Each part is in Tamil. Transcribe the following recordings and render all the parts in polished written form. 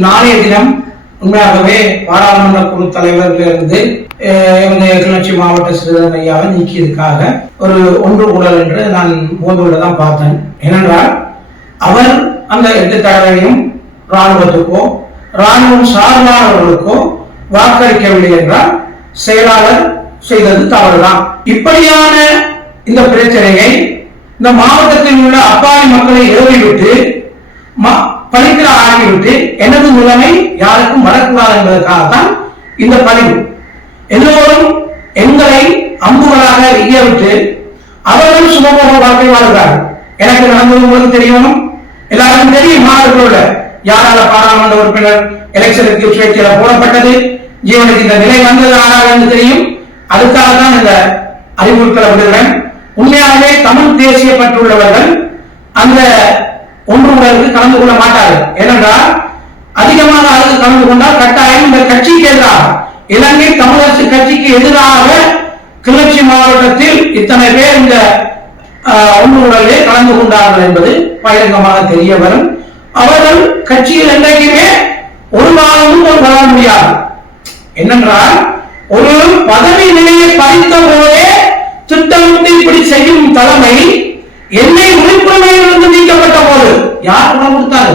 நாளைய தினம் உண்மையாகவே பாராளுமன்ற குழு தலைவரிலிருந்து கிளர்ச்சி மாவட்ட சிறுதன் ஐயாவை நீக்கியதுக்காக ஒரு ஒன்று கூடல் என்று நான் தான் பார்த்தேன். ஏனென்றால் அவர் அந்த 8 தடவையும் இராணுவத்துக்கோ இராணுவம் சார்பானவர்களுக்கோ வாக்களிக்கவில்லை என்றால் செயலாளர் செய்தது தவறுதான். இப்படியான இந்த பிரச்சனையை இந்த மாவட்டத்தில் உள்ள அப்பாவி மக்களை ஏறிவிட்டு பணிக்கிற ஆகிவிட்டு எனது நிலைமை யாருக்கும் வரக்கூடாது என்பதற்காகத்தான் இந்த பதிவு. எல்லோரும் எங்களை அம்புகளாக ஈயவிட்டு அவர்கள் சுமபோக வாழ்க்கை வாழ்கிறார்கள். எனக்கு நடந்தது உங்களுக்கு தெரியணும், எல்லாருக்கும் தெரியும். மாவட்டத்தில் யாரால பாராளுமன்ற உறுப்பினர் எலெக்ஷனுக்கு சுயேட்சையில் போடப்பட்டது, ஜீவனுக்கு இந்த நிலை வந்தது ஆனார் என்று தெரியும். அதுக்காகத்தான் இந்த அறிவுறுத்தலை விடுகிறேன். உண்மையாகவே தமிழ் தேசியப்பட்டுள்ளவர்கள் அந்த ஒன்று கூடலுக்கு கலந்து கொள்ள மாட்டார்கள். ஏனென்றால் அதிகமாக அதுக்கு கலந்து கொண்டால் கட்டாயம் இந்த கட்சிக்கு எதிராக, இலங்கை தமிழரசு கட்சிக்கு எதிராக கிளர்ச்சி மாவட்டத்தில் இத்தனை பேர் இந்த ஒன்று கூடலே கலந்து கொண்டார்கள் என்பது பகிரங்கமாக தெரிய வரும். அவர்கள் கட்சியில் என்றைக்குமே ஒரு காலமும் வர முடியாது. என்னென்றால் ஒரு பதவி நிலையை பறித்த போதே திட்டமிட்டு இப்படி செய்யும் தலைமை என்னை உறுப்பினரிலிருந்து நீக்கப்பட்ட போது யார் குரல் கொடுத்தாரு?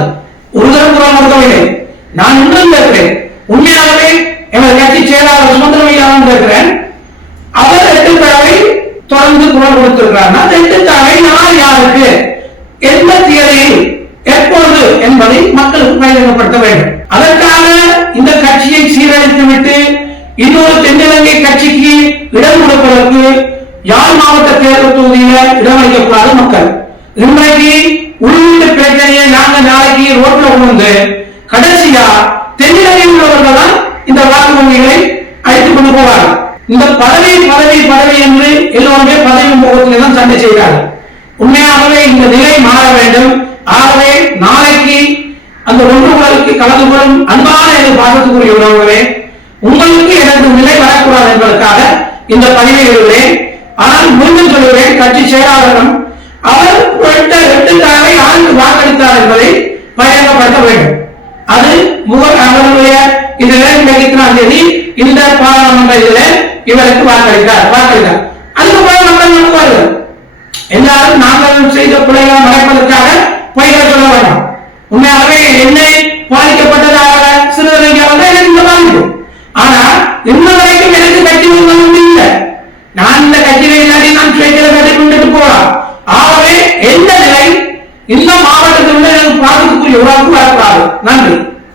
ஒரு தரம் குரல் கொடுக்கவில்லை. நான் இன்னும் இருக்கிறேன். உண்மையாகவே எனது கட்சி செயலாளர் சுமந்திரமையாக இருக்கிறேன். அவர் 8 தடவை தொடர்ந்து குரல் கொடுத்திருக்கிறார். அந்த 8 தடவை யார் யாருக்கு எந்த தேதியில் எப்பொழுது என்பதை மக்களுக்கு பகிரங்கப்படுத்த வேண்டும். அதற்காக இந்த கட்சியை சீரழித்து விட்டு இன்னொரு தென்னிலங்கை கட்சிக்கு இடம் கொடுப்பதற்கு யாழ் மாவட்ட தேர்தல் தொகுதியில் இடமளிக்கக்கூடாது. மக்கள் இன்றைக்கு உள்ளீட்டு பிரச்சனையை நாங்கள் நாளைக்கு ரோட்ல கொண்டு கடைசியா தென்னிலங்கையில் உள்ளவர்கள் தான் இந்த வாக்கு வங்கிகளை அழைத்துக் கொண்டு போவார்கள். இந்த பதவி பதவி பதவி என்று எல்லோருமே பதவி முகத்திலே தான் சண்டை செய்கிறார்கள். உண்மையாகவே இந்த நிலை மாற வேண்டும். ஆகவே நாளைக்கு அந்த ஒன்று கூடலுக்கு கலந்து கொள்ளும் அன்பான எனது பாசத்துக்குரிய உறவுகளே, உங்களுக்கு எனது நிலை வரக்கூடாது என்பதற்காக இந்த பதிவை எழுதுகிறேன். ஆனால் மீண்டும் சொல்கிறேன், கட்சி செயலாளரும் அவர் 8 தடவை யாருக்கு வாக்களித்தார் என்பதை பகிரங்கப்படுத்த வேண்டும். அது அவருடைய இந்த 23ஆம் தேதி இந்த பாராளுமன்ற இதில் இவருக்கு வாக்களித்தார். அதுக்கப்புறம் மக்கள் நம்புவார்கள். எல்லாரும் நாங்கள் செய்த பிள்ளைகளை மறைப்பதற்காக பொய்களை சொல்ல வேண்டாம். உண்மையாகவே என்னை